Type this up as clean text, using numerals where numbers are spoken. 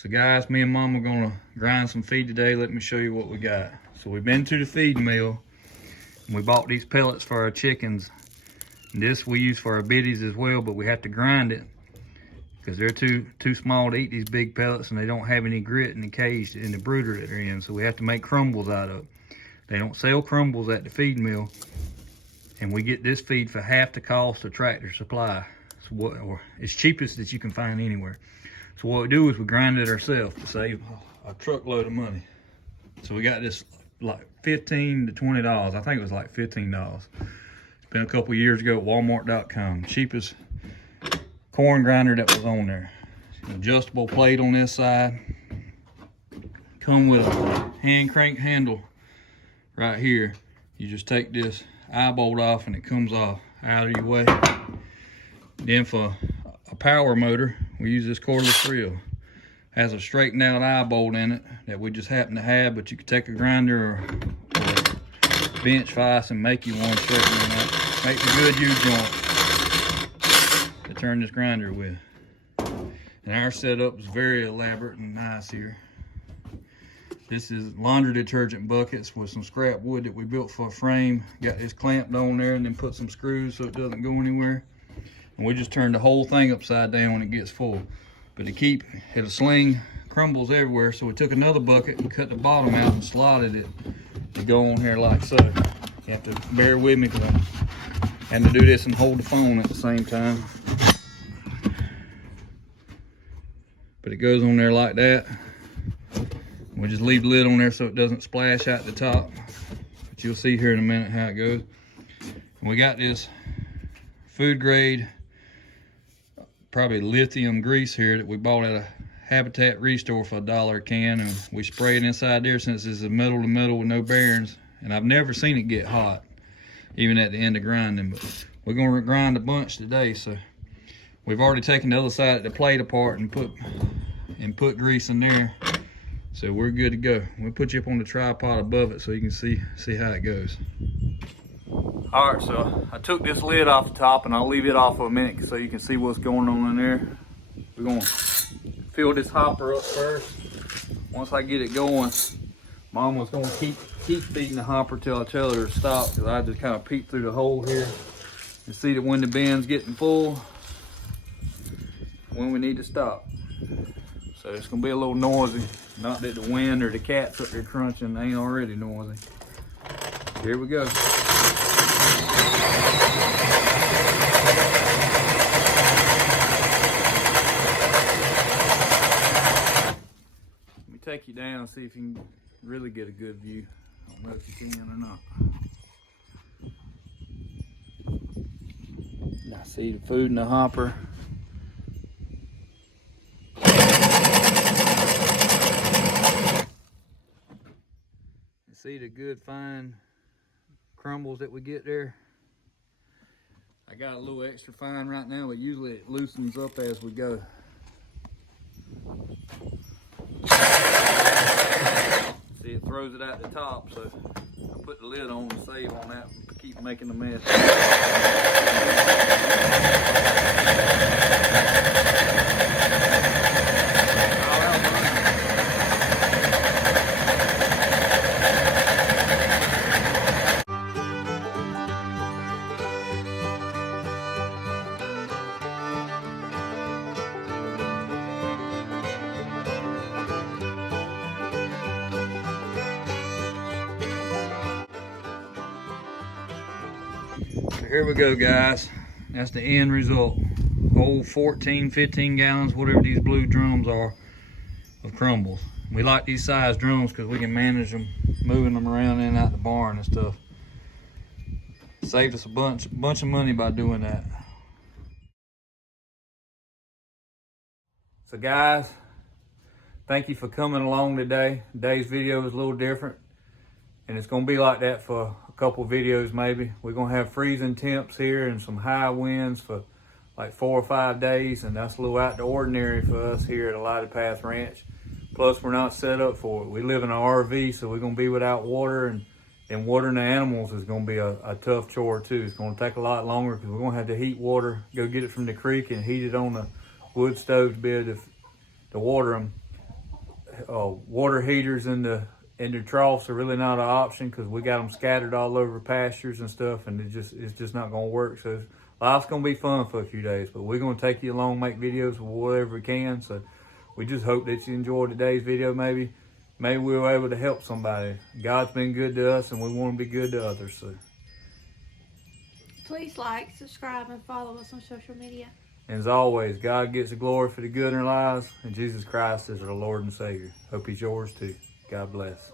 So guys, me and Mom are gonna grind some feed today. Let me show you what we got. So we've been to the feed mill and we bought these pellets for our chickens. And this we use for our biddies as well, but we have to grind it because they're too small to eat these big pellets and they don't have any grit in the cage, in the brooder that they're in. So we have to make crumbles out of it. They don't sell crumbles at the feed mill. And we get this feed for half the cost of Tractor Supply. Or it's cheapest that you can find anywhere. So what we do is we grind it ourselves to save a truckload of money. So we got this like $15 to $20. I think it was like $15. It's been a couple years ago at Walmart.com. Cheapest corn grinder that was on there. An adjustable plate on this side. Come with a hand crank handle right here. You just take this eye bolt off and it comes off out of your way. Then for a power motor, we use this cordless reel. Has a straightened out eye bolt in it that we just happen to have, but you could take a grinder or a bench vise and make you one straightening out. Makes a good U-joint to turn this grinder with. And our setup is very elaborate and nice here. This is laundry detergent buckets with some scrap wood that we built for a frame. Got this clamped on there and then put some screws so it doesn't go anywhere. And we just turn the whole thing upside down when it gets full. But to keep, it'll sling crumbles everywhere. So we took another bucket and cut the bottom out and slotted it to go on here like so. You have to bear with me because I'm having to do this and hold the phone at the same time. But it goes on there like that. We just leave the lid on there so it doesn't splash out the top. But you'll see here in a minute how it goes. And we got this food grade, probably lithium grease here that we bought at a Habitat Restore for $1 a can, and we spray it inside there since it's a metal to metal with no bearings. And I've never seen it get hot, even at the end of grinding. But we're gonna grind a bunch today, so we've already taken the other side of the plate apart and put grease in there. So we're good to go. We'll put you up on the tripod above it so you can see how it goes. All right, so I took this lid off the top and I'll leave it off for a minute so you can see what's going on in there. We're gonna fill this hopper up first. Once I get it going, Mom was gonna keep feeding the hopper till I tell her to stop, because I just kind of peek through the hole here and see that when the bin's getting full, when we need to stop. So it's gonna be a little noisy. Not that the wind or the cats up there crunching ain't already noisy. Here we go. Let me take you down and see if you can really get a good view. I don't know if you can or not. I see the food in the hopper. See the good fine crumbles that we get there. I got a little extra fine right now, but usually it loosens up as we go. See, it throws it out the top, so I put the lid on to save on that and keep making a mess. Here we go, guys. That's the end result. Whole 14, 15 gallons, whatever these blue drums are, of crumbles. We like these size drums because we can manage them, moving them around in and out the barn and stuff. Saved us a bunch of money by doing that. So guys, thank you for coming along today. Today's video is a little different, and it's gonna be like that for a couple videos maybe. We're gonna have freezing temps here and some high winds for like 4 or 5 days, and that's a little out of the ordinary for us here at Alighted Path Ranch. Plus, we're not set up for it. We live in an RV, so we're gonna be without water, and watering the animals is gonna be a tough chore too. It's gonna take a lot longer because we're gonna have to heat water, go get it from the creek and heat it on the wood stove to be able to water them. water heaters in the troughs are really not an option because we got them scattered all over pastures and stuff, and it's just not gonna work. So life's gonna be fun for a few days, but we're gonna take you along, make videos with whatever we can. So we just hope that you enjoyed today's video. Maybe we were able to help somebody. God's been good to us, and we want to be good to others. So please like, subscribe, and follow us on social media. And as always, God gets the glory for the good in our lives, and Jesus Christ is our Lord and Savior. Hope He's yours too. God bless.